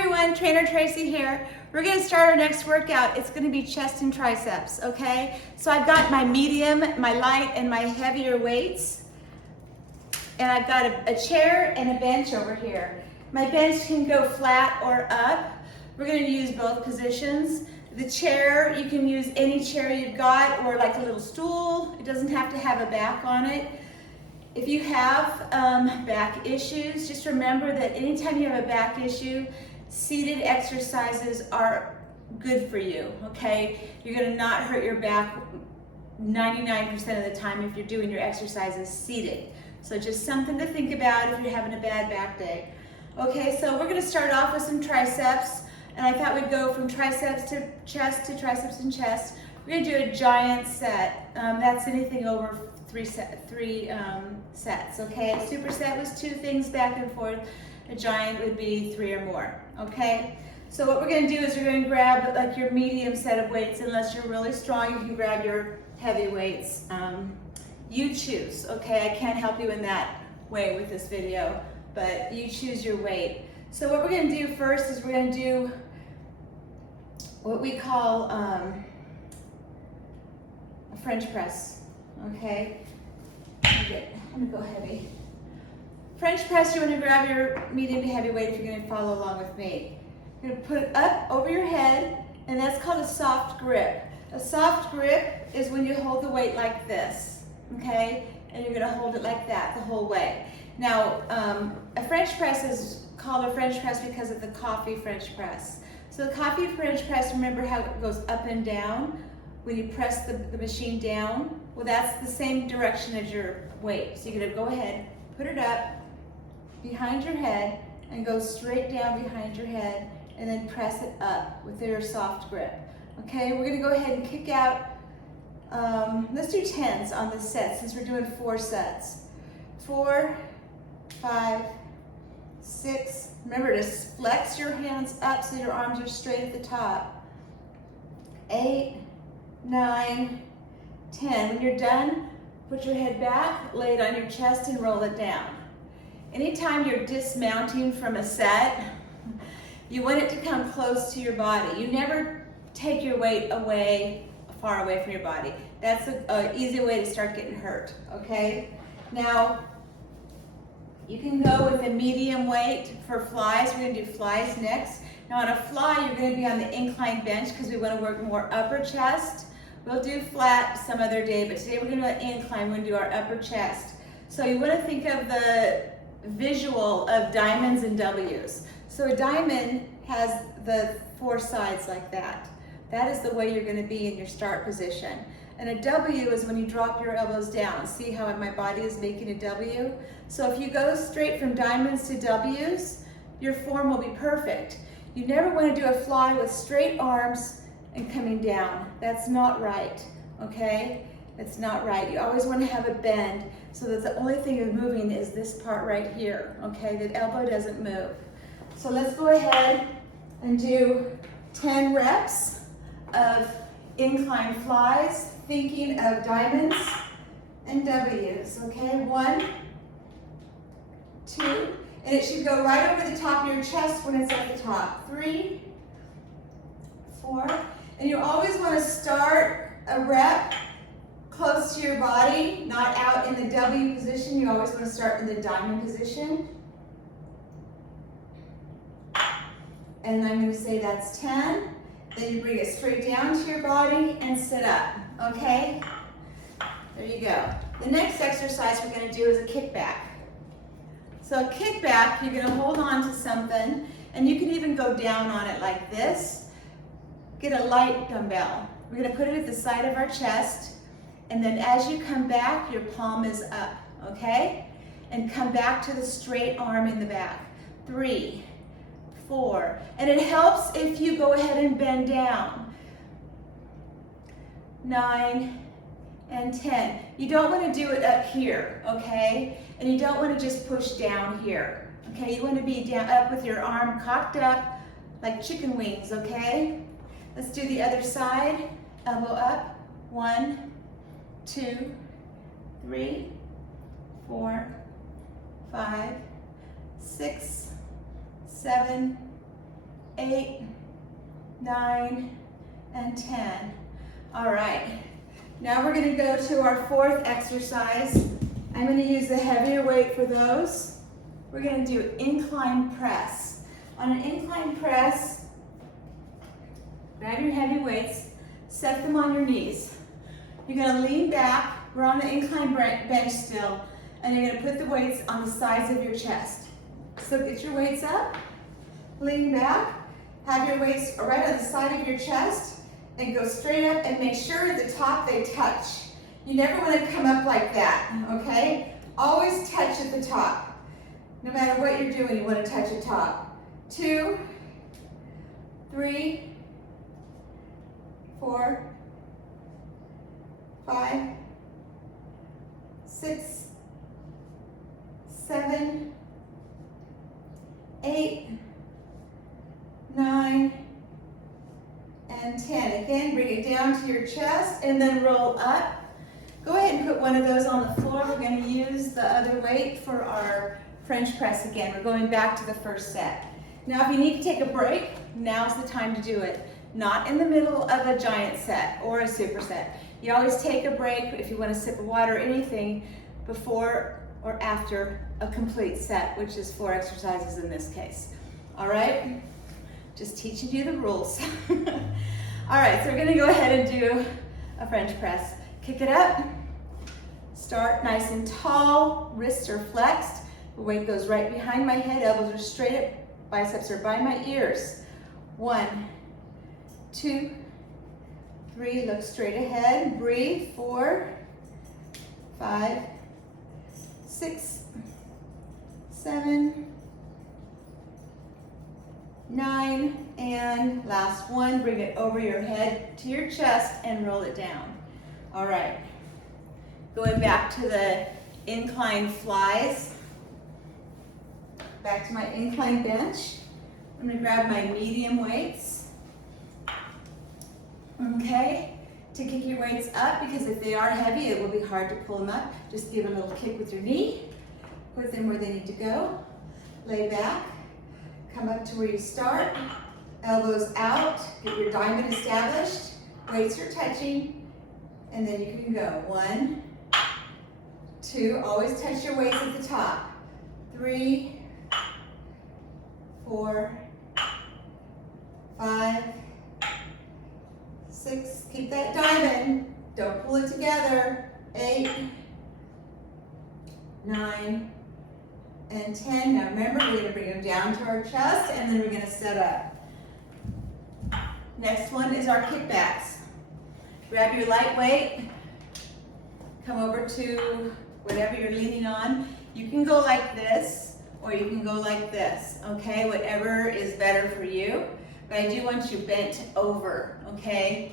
everyone, Trainer Tracy here. We're gonna start our next workout. It's gonna be chest and triceps, okay? So I've got my medium, my light, and my heavier weights. And I've got a chair and a bench over here. My bench can go flat or up. We're gonna use both positions. The chair, you can use any chair you've got or like a little stool. It doesn't have to have a back on it. If you have back issues, just remember that anytime you have a back issue, seated exercises are good for you, okay? You're gonna not hurt your back 99% of the time if you're doing your exercises seated. So just something to think about if you're having a bad back day. Okay, so we're gonna start off with some triceps, and I thought we'd go from triceps to triceps and chest. We're gonna do a giant set. That's anything over three sets, okay? A superset was 2 things back and forth. A giant would be 3 or more, okay? So what we're gonna do is we're gonna grab like your medium set of weights. Unless you're really strong, you can grab your heavy weights. You choose, okay? I can't help you in that way with this video, but you choose your weight. So what we're gonna do first is we're gonna do what we call a French press, okay? I'm gonna go heavy. French press, you want to grab your medium to heavy weight if you're going to follow along with me. You're going to put it up over your head, and that's called a soft grip. A soft grip is when you hold the weight like this, okay? And you're going to hold it like that the whole way. Now, a French press is called a French press because of the coffee French press. So the coffee French press, remember how it goes up and down when you press the machine down? Well, that's the same direction as your weight. So you're going to go ahead, put it up behind your head and go straight down behind your head and then press it up with your soft grip. Okay, we're going to go ahead and kick out, let's do 10s on this set since we're doing 4 sets. 4, 5, 6. Remember to flex your hands up so your arms are straight at the top. 8, 9, 10. When you're done, put your head back, lay it on your chest and roll it down. Anytime you're dismounting from a set, you want it to come close to your body. You never take your weight away, far away from your body. That's an easy way to start getting hurt, okay? Now, you can go with a medium weight for flies. We're gonna do flies next. Now on a fly, you're gonna be on the incline bench because we wanna work more upper chest. We'll do flat some other day, but today we're gonna do an incline. We're gonna do our upper chest. So you wanna think of the visual of diamonds and W's. So a diamond has the 4 sides like that. That is the way you're gonna be in your start position. And a W is when you drop your elbows down. See how my body is making a W? So if you go straight from diamonds to W's, your form will be perfect. You never wanna do a fly with straight arms and coming down. That's not right, okay? That's not right. You always want to have a bend so that the only thing you're moving is this part right here, okay? The elbow doesn't move. So let's go ahead and do 10 reps of incline flies, thinking of diamonds and W's, okay? 1, 2, and it should go right over the top of your chest when it's at the top. 3, 4, and you always want to start a rep close to your body, not out in the W position. You always want to start in the diamond position. And I'm going to say that's 10. Then you bring it straight down to your body and sit up, okay? There you go. The next exercise we're going to do is a kickback. So a kickback, you're going to hold on to something, and you can even go down on it like this. Get a light dumbbell. We're going to put it at the side of our chest, and then as you come back, your palm is up, okay? And come back to the straight arm in the back. 3, 4, and it helps if you go ahead and bend down. 9 and 10. You don't want to do it up here, okay? And you don't want to just push down here, okay? You want to be down up with your arm cocked up like chicken wings, okay? Let's do the other side. Elbow up. 1, 2, 3, 4, 5, 6, 7, 8, 9, and 10. All right, now we're gonna go to our fourth exercise. I'm gonna use the heavier weight for those. We're gonna do incline press. On an incline press, grab your heavy weights, set them on your knees. You're gonna lean back, we're on the incline bench still, and you're gonna put the weights on the sides of your chest. So get your weights up, lean back, have your weights right on the side of your chest, and go straight up and make sure at the top they touch. You never wanna come up like that, okay? Always touch at the top. No matter what you're doing, you wanna touch the top. 2, 3, 4, 5, 6, 7, 8, 9, and 10. Again, bring it down to your chest and then roll up. Go ahead and put one of those on the floor. We're going to use the other weight for our French press again. We're going back to the first set. Now, if you need to take a break, now's the time to do it. Not in the middle of a giant set or a superset. You always take a break if you want a sip of water or anything before or after a complete set, which is 4 exercises in this case. All right? Just teaching you the rules. All right, so we're gonna go ahead and do a French press. Kick it up. Start nice and tall, wrists are flexed. The weight goes right behind my head, elbows are straight up, biceps are by my ears. 1, 2, 3, look straight ahead, breathe. 4, 5, 6, 7, 9, and last one, bring it over your head to your chest and roll it down. All right, going back to the incline flies, back to my incline bench. I'm gonna grab my medium weights. Okay, to kick your weights up, because if they are heavy, it will be hard to pull them up. Just give a little kick with your knee, put them where they need to go, lay back, come up to where you start, elbows out, get your diamond established, weights are touching, and then you can go. 1, 2, always touch your weights at the top. 3, 4, 5, 6, keep that diamond, don't pull it together. 8, 9, and 10. Now remember, we're gonna bring them down to our chest and then we're gonna set up. Next one is our kickbacks. Grab your light weight, come over to whatever you're leaning on. You can go like this or you can go like this, okay? Whatever is better for you. But I do want you bent over, okay?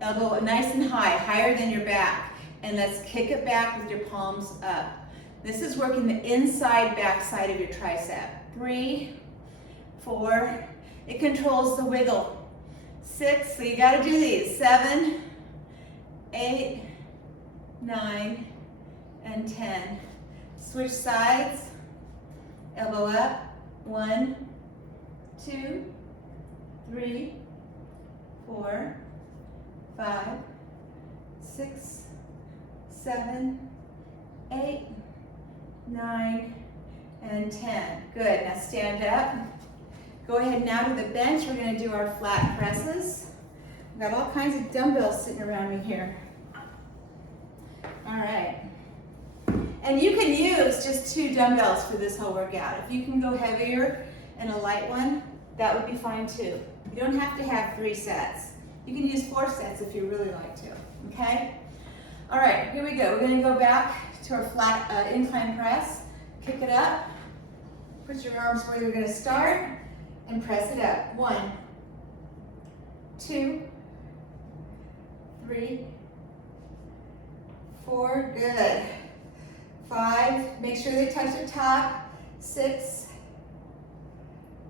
Elbow nice and high, higher than your back. And let's kick it back with your palms up. This is working the inside back side of your tricep. 3, 4, it controls the wiggle. 6, so you gotta do these. 7, 8, 9, and 10. Switch sides, elbow up. 1, 2, 3, 4, 5, 6, 7, 8, 9, and 10. Good, now stand up. Go ahead now to the bench. We're gonna do our flat presses. I've got all kinds of dumbbells sitting around me here. All right. And you can use just 2 dumbbells for this whole workout. If you can go heavier and a light one, that would be fine too. You don't have to have 3 sets. You can use 4 sets if you really like to, okay? All right, here we go. We're gonna go back to our flat incline press. Kick it up. Put your arms where you're gonna start and press it up. 1, 2, 3, 4, good. 5, make sure they touch the top. 6,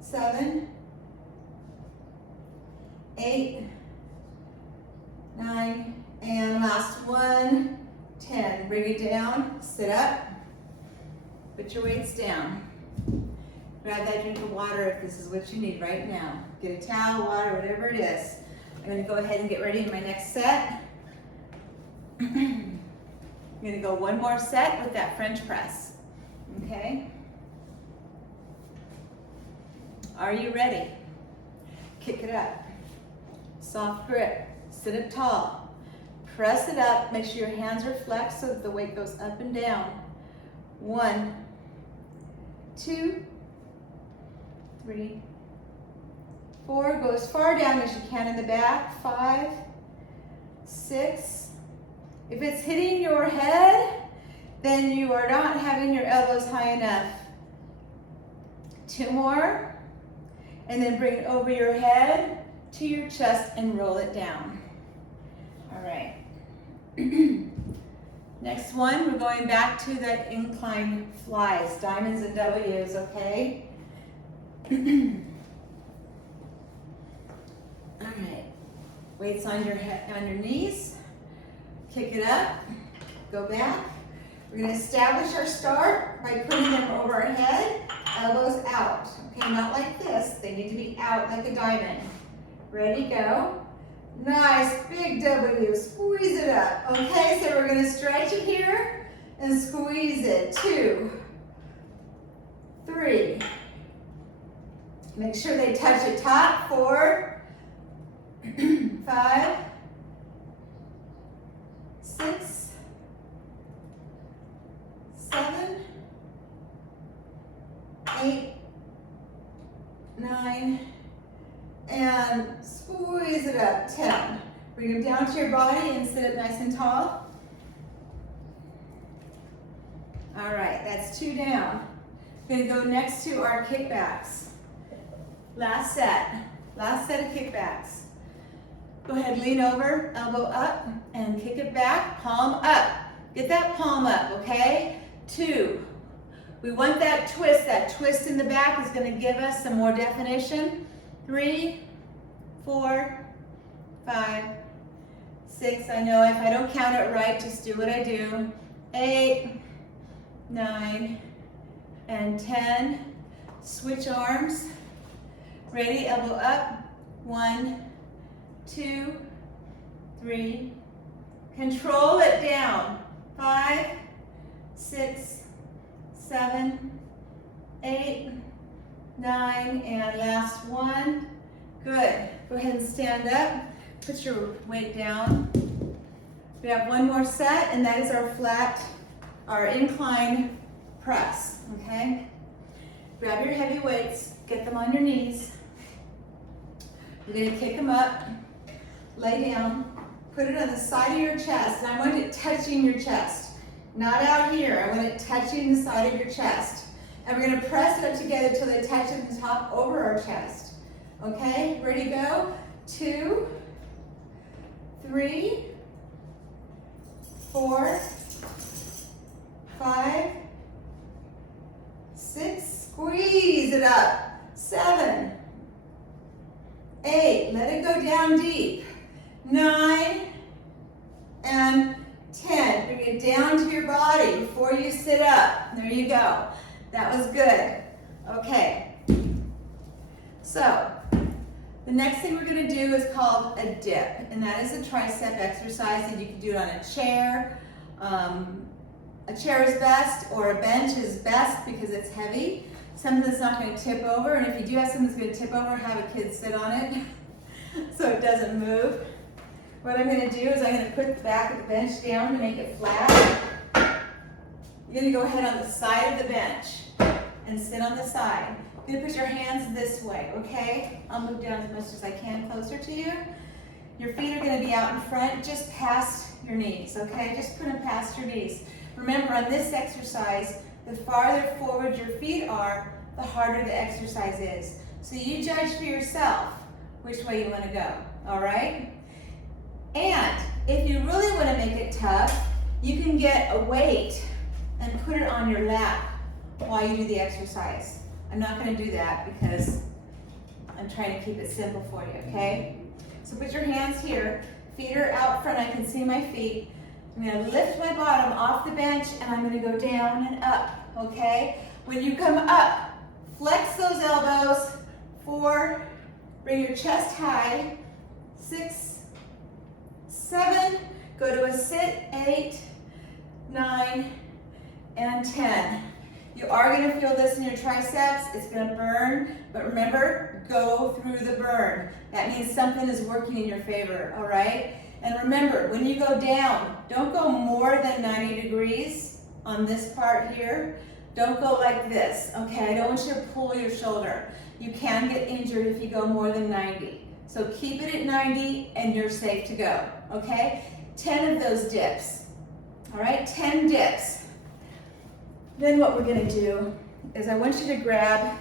7, 8, 9, and last one, 10. Bring it down, sit up, put your weights down. Grab that drink of water if this is what you need right now. Get a towel, water, whatever it is. I'm gonna go ahead and get ready in my next set. I'm gonna go one more set with that French press, okay? Are you ready? Kick it up. Soft grip, sit up tall. Press it up, make sure your hands are flexed so that the weight goes up and down. 1, 2, 3, 4, go as far down as you can in the back. 5, 6. If it's hitting your head, then you are not having your elbows high enough. 2 more, and then bring it over your head to your chest and roll it down. All right. Next one, we're going back to the incline flies, diamonds and W's, okay? All right, weights on your head, on your knees. Kick it up, go back. We're gonna establish our start by putting them over our head, elbows out. Okay, not like this, they need to be out like a diamond. Ready, go. Nice, big W, squeeze it up. Okay, so we're gonna stretch it here and squeeze it. 2, 3. Make sure they touch the top. 4, 5, 6, 7, 8, 9, and squeeze it up. 10. Bring them down to your body and sit up nice and tall. All right, that's 2 down. We're gonna go next to our kickbacks. Last set of kickbacks. Go ahead, lean over, elbow up, and kick it back, palm up. Get that palm up, okay? 2. We want that twist in the back is gonna give us some more definition. 3, 4, 5, 6. I know if I don't count it right, just do what I do. 8, 9, and 10. Switch arms. Ready, elbow up. 1, 2, 3. Control it down. 5, 6, 7, 8, 9, and last one. Good. Go ahead and stand up. Put your weight down. We have one more set, and that is our incline press, okay? Grab your heavy weights, get them on your knees. You're gonna kick them up, lay down, put it on the side of your chest, and I want it touching your chest. Not out here, I want it touching the side of your chest. And we're gonna press it up together till they touch at the top over our chest. Okay, ready to go? 2, 3, 4, 5, 6, squeeze it up. 7, 8, let it go down deep. 9, and 10. Bring it down to your body before you sit up. There you go. That was good. Okay. So, the next thing we're going to do is called a dip, and that is a tricep exercise, and you can do it on a chair. A chair is best, or a bench is best because it's heavy. Something that's not going to tip over, and if you do have something that's going to tip over, have a kid sit on it so it doesn't move. What I'm going to do is I'm going to put the back of the bench down to make it flat. You're going to go ahead on the side of the bench and sit on the side. You're going to put your hands this way, okay? I'll move down as much as I can closer to you. Your feet are going to be out in front, just past your knees, okay? Just put them past your knees. Remember, on this exercise, the farther forward your feet are, the harder the exercise is. So you judge for yourself which way you want to go, all right? And if you really want to make it tough, you can get a weight and put it on your lap while you do the exercise. I'm not going to do that because I'm trying to keep it simple for you, okay? So put your hands here, feet are out front, I can see my feet. I'm going to lift my bottom off the bench and I'm going to go down and up, okay? When you come up, Flex those elbows. 4, bring your chest high. 6, 7, go to a sit. 8, 9, and 10. You are going to feel this in your triceps. It's going to burn, but remember, go through the burn. That means something is working in your favor, all right? And remember, when you go down, don't go more than 90 degrees on this part here. Don't go like this, okay? I don't want you to pull your shoulder. You can get injured if you go more than 90. So keep it at 90 and you're safe to go, okay? 10 of those dips, all right? 10 dips. Then what we're gonna do is I want you to grab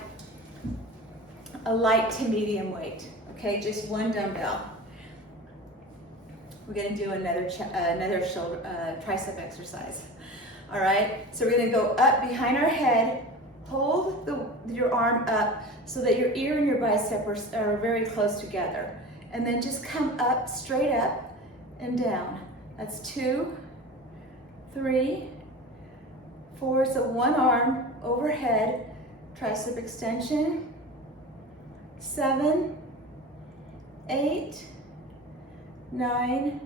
a light to medium weight, okay? Just one dumbbell. We're gonna do another shoulder, tricep exercise, all right? So we're gonna go up behind our head, hold your arm up so that your ear and your bicep are very close together. And then just come up, straight up and down. That's 2, 3, 4, so one arm overhead, tricep extension. 7, 8, 9,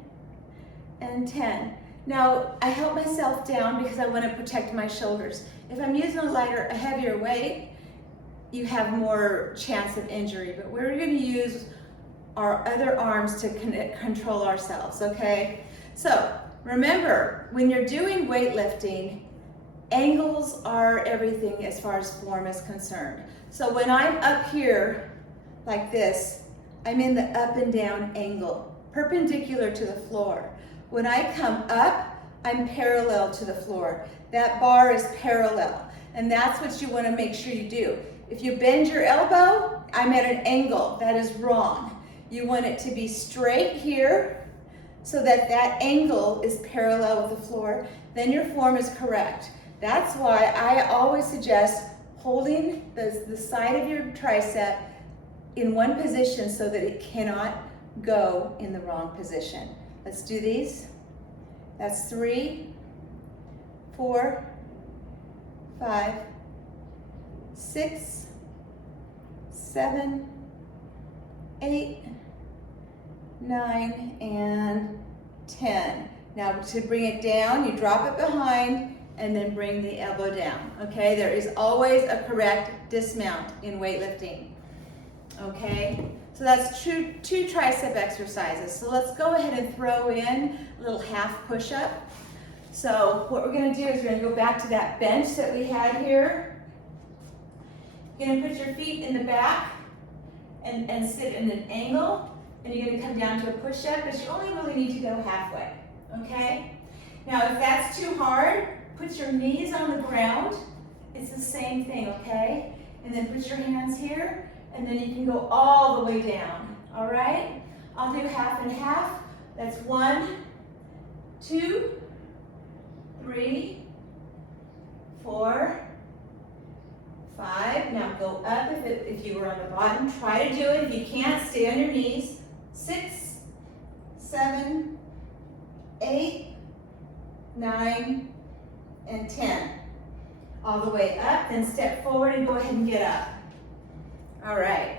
and 10. Now, I help myself down because I want to protect my shoulders. If I'm using a heavier weight, you have more chance of injury, but we're going to use our other arms to control ourselves, okay? So, remember, when you're doing weightlifting, angles are everything as far as form is concerned. So when I'm up here like this, I'm in the up and down angle, perpendicular to the floor. When I come up, I'm parallel to the floor. That bar is parallel, and that's what you want to make sure you do. If you bend your elbow, I'm at an angle. That is wrong. You want it to be straight here so that that angle is parallel with the floor. Then your form is correct. That's why I always suggest holding the side of your tricep in one position so that it cannot go in the wrong position. Let's do these. That's 3, 4, 5, 6, 7, 8, 9, and 10. Now to bring it down, you drop it behind and then bring the elbow down, okay? There is always a correct dismount in weightlifting, okay? So that's two tricep exercises. So let's go ahead and throw in a little half push-up. So what we're gonna do is we're gonna go back to that bench that we had here. You're gonna put your feet in the back and sit in an angle, and you're gonna come down to a push-up, but you only really need to go halfway, okay? Now if that's too hard, put your knees on the ground. It's the same thing, okay? And then put your hands here, and then you can go all the way down, all right? I'll do half and half. That's 1, 2, 3, 4, 5. Now go up if you were on the bottom. Try to do it. If you can't, stay on your knees. 6, 7, 8, 9, and 10. All the way up, then step forward and go ahead and get up. All right.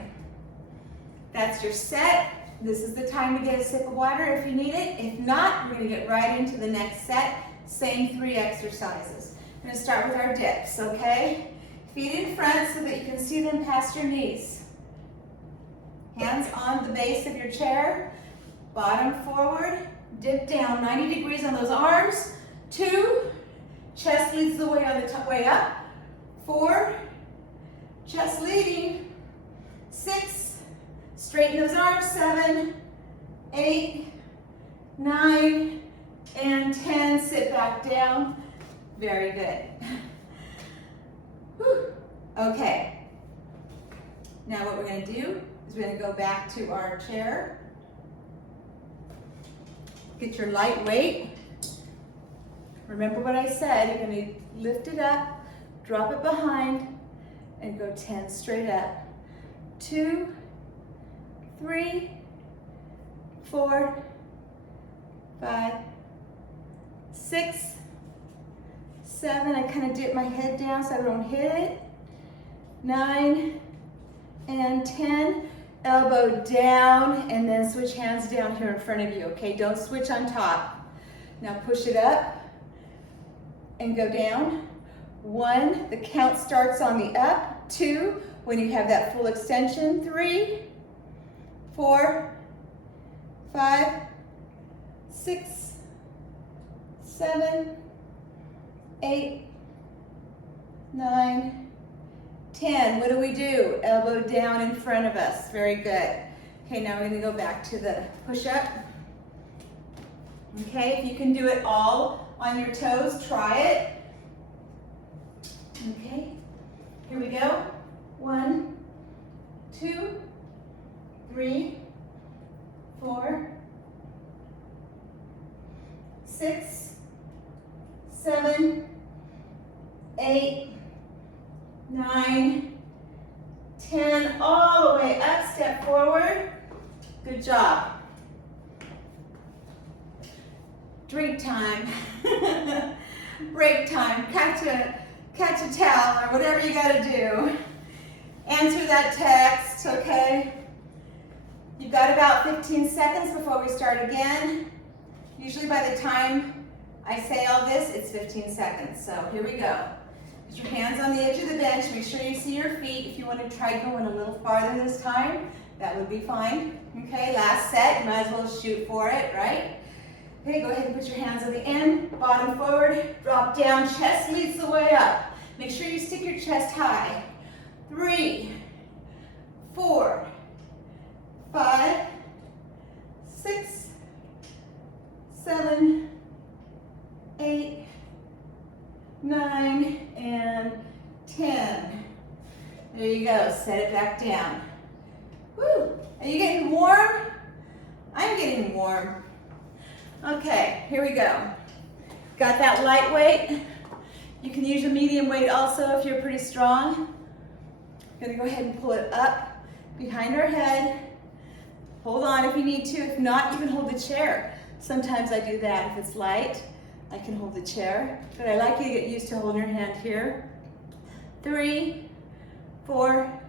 That's your set. This is the time to get a sip of water if you need it. If not, we're gonna get right into the next set. Same 3 exercises. I'm gonna start with our dips, okay? Feet in front so that you can see them past your knees. Hands on the base of your chair. Bottom forward, dip down 90 degrees on those arms. 2, chest leads the way on the top, way up. 4, chest leading. 6, straighten those arms. 7, 8, 9, and 10. Sit back down. Very good. Whew. Okay. Now what we're going to do is we're going to go back to our chair. Get your light weight. Remember what I said. You're going to lift it up, drop it behind, and go 10 straight up. 2, 3, 4, 5, 6, 7. I kind of dip my head down so I don't hit it. 9, and 10. Elbow down, and then switch hands down here in front of you, okay? Don't switch on top. Now push it up and go down. 1, the count starts on the up. 2, when you have that full extension. 3, 4, 5, 6, 7, 8, 9, 10. What do we do? Elbow down in front of us. Very good. Okay, now we're going to go back to the push-up. Okay, if you can do it all on your toes, try it. Okay, here we go. 1, 2, 3, 4, 6, 7, 8, 9, 10, all the way up, step forward. Good job. Drink time. Break time. Catch a towel or whatever you gotta do. Answer that text, okay? You've got about 15 seconds before we start again. Usually by the time I say all this, it's 15 seconds. So here we go. Put your hands on the edge of the bench. Make sure you see your feet. If you want to try going a little farther this time, that would be fine. Okay, last set. You might as well shoot for it, right? Okay, go ahead and put your hands on the end, bottom forward, drop down, chest leads the way up. Make sure you stick your chest high. 3, 4, 5, 6, 7, 8, 9, and 10. There you go, set it back down. Woo, are you getting warm? I'm getting warm. Okay, here we go. Got that light weight? You can use your medium weight also if you're pretty strong. Gonna go ahead and pull it up behind our head. Hold on if you need to. If not, you can hold the chair. Sometimes I do that. If it's light, I can hold the chair. But I like you to get used to holding your hand here. 3, 4,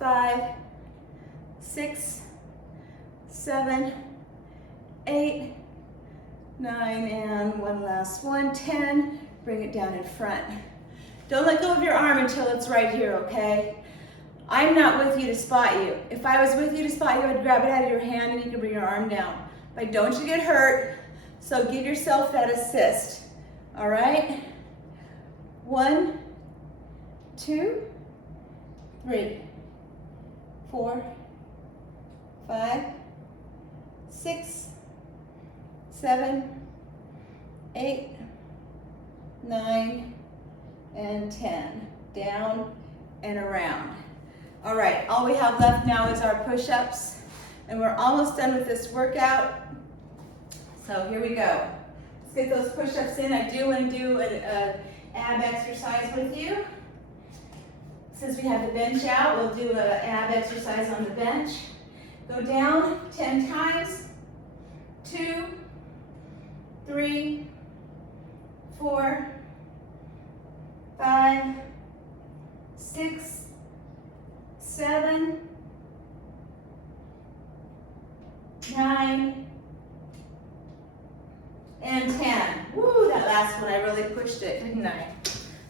5, 6, 7, 8, 9, and one last one, 10. Bring it down in front. Don't let go of your arm until it's right here, okay? I'm not with you to spot you. If I was with you to spot you, I'd grab it out of your hand and you can bring your arm down. But don't you get hurt, so give yourself that assist, all right? 1, 2, 3, 4, 5, 6, 7, 8, 9, and 10. Down and around. All right, all we have left now is our push-ups, and we're almost done with this workout. So here we go. Let's get those push-ups in. I do want to do an ab exercise with you. Since we have the bench out, we'll do an ab exercise on the bench. Go down 10 times. 2, 3, 4, 5, 6, 7, 9, and 10. Woo, that last one, I really pushed it, didn't I?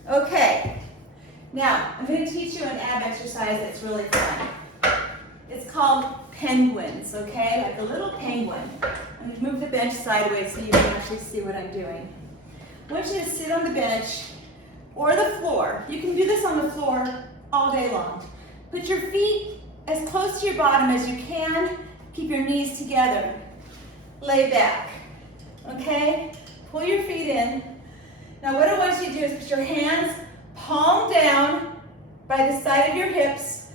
Okay, now I'm going to teach you an ab exercise that's really fun. It's called penguins, okay? Like a little penguin. I'm going to move the bench sideways so you can actually see what I'm doing. I want you to sit on the bench or the floor. You can do this on the floor all day long. Put your feet as close to your bottom as you can. Keep your knees together. Lay back, okay? Pull your feet in. Now what I want you to do is put your hands palm down by the side of your hips,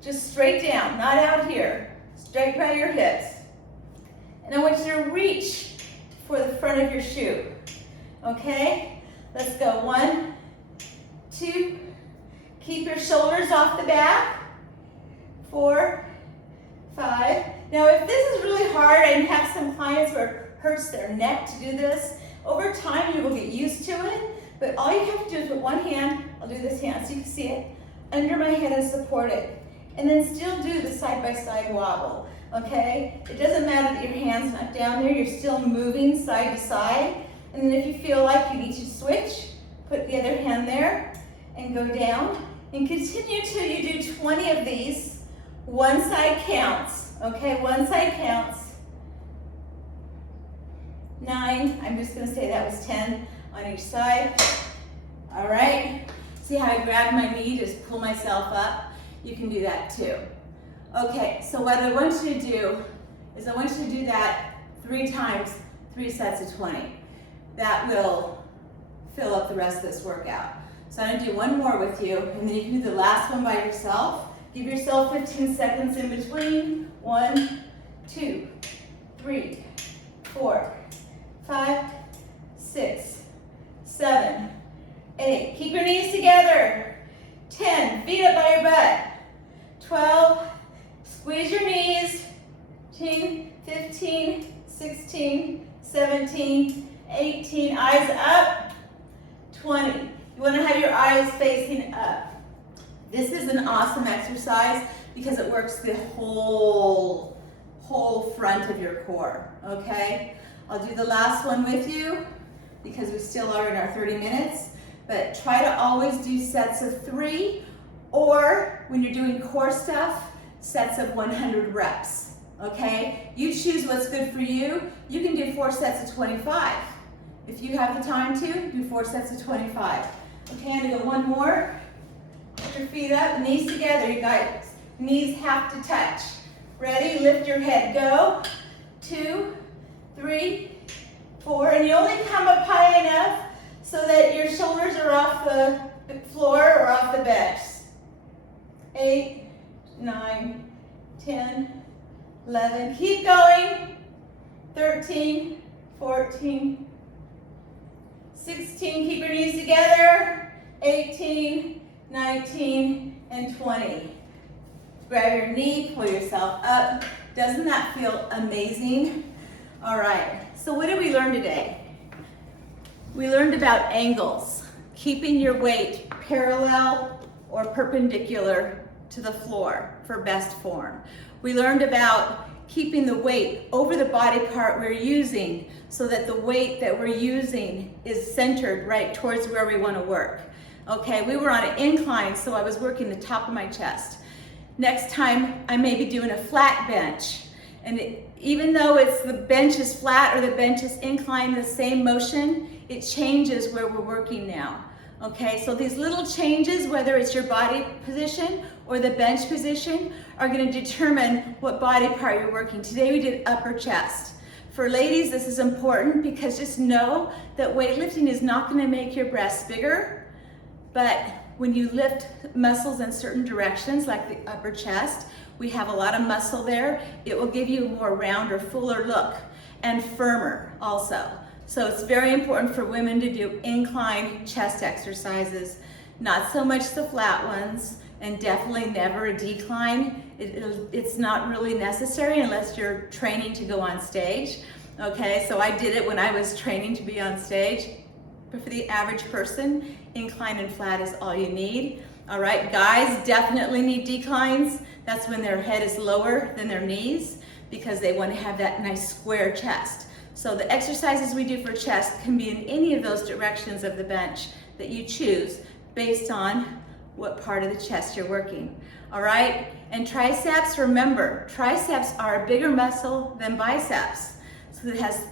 just straight down, not out here, straight by your hips. And I want you to reach for the front of your shoe, okay? Let's go, 1, 2, keep your shoulders off the back, 4, 5. Now if this is really hard, I have some clients where it hurts their neck to do this. Over time you will get used to it, but all you have to do is with one hand, I'll do this hand so you can see it, under my head and support it. And then still do the side-by-side wobble, okay? It doesn't matter that your hand's not down there, you're still moving side to side. And then if you feel like you need to switch, put the other hand there and go down. And continue till you do 20 of these. One side counts, okay? One side counts. 9, I'm just gonna say that was 10 on each side. All right, see how I grab my knee, just pull myself up? You can do that too. Okay, so what I want you to do is I want you to do that 3 times, 3 sets of 20. That will fill up the rest of this workout. So I'm gonna do one more with you, and then you can do the last one by yourself. Give yourself 15 seconds in between. 1, 2, 3, 4, 5, 6, 7, 8. Keep your knees together. 10, feet up by your butt. 12, squeeze your knees. 15, 16, 17, 18, eyes up. 20. You want to have your eyes facing up. This is an awesome exercise because it works the whole front of your core, okay? I'll do the last one with you because we still are in our 30 minutes, but try to always do sets of 3, or when you're doing core stuff, sets of 100 reps, okay? You choose what's good for you. You can do 4 sets of 25. If you have the time to, do 4 sets of 25. Okay, I'm gonna go one more. Put your feet up, knees together, you guys. Knees have to touch. Ready? Lift your head, go. 2, 3, 4, and you only come up high enough so that your shoulders are off the floor or off the bench. 8, 9, 10, 11, keep going. 13, 14, 16, keep your knees together. 18, 19, and 20. Grab your knee, pull yourself up. Doesn't that feel amazing? All right, so what did we learn today? We learned about angles, keeping your weight parallel or perpendicular to the floor for best form. We learned about keeping the weight over the body part we're using so that the weight that we're using is centered right towards where we want to work. Okay, we were on an incline, so I was working the top of my chest. Next time, I may be doing a flat bench. And even though the bench is flat or the bench is inclined, the same motion, it changes where we're working now. Okay, so these little changes, whether it's your body position or the bench position, are going to determine what body part you're working. Today we did upper chest. For ladies, this is important because just know that weightlifting is not going to make your breasts bigger, but when you lift muscles in certain directions, like the upper chest, we have a lot of muscle there. It will give you a more round or fuller look, and firmer also. So it's very important for women to do incline chest exercises, not so much the flat ones, and definitely never a decline. It's not really necessary unless you're training to go on stage. Okay, so I did it when I was training to be on stage. But for the average person, incline and flat is all you need. All right, guys definitely need declines. That's when their head is lower than their knees because they want to have that nice square chest. So the exercises we do for chest can be in any of those directions of the bench that you choose based on what part of the chest you're working. All right, and triceps, remember, triceps are a bigger muscle than biceps. So it has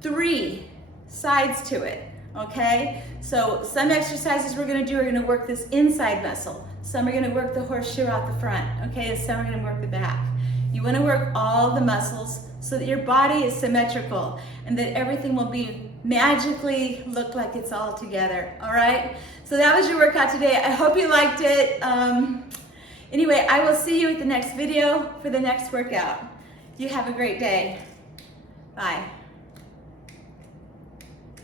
3 sides to it. Okay, so some exercises we're going to do are going to work this inside muscle. Some are going to work the horseshoe out the front, okay, and some are going to work the back. You want to work all the muscles so that your body is symmetrical and that everything will be magically look like it's all together, all right? So that was your workout today. I hope you liked it. Anyway, I will see you at the next video for the next workout. You have a great day. Bye.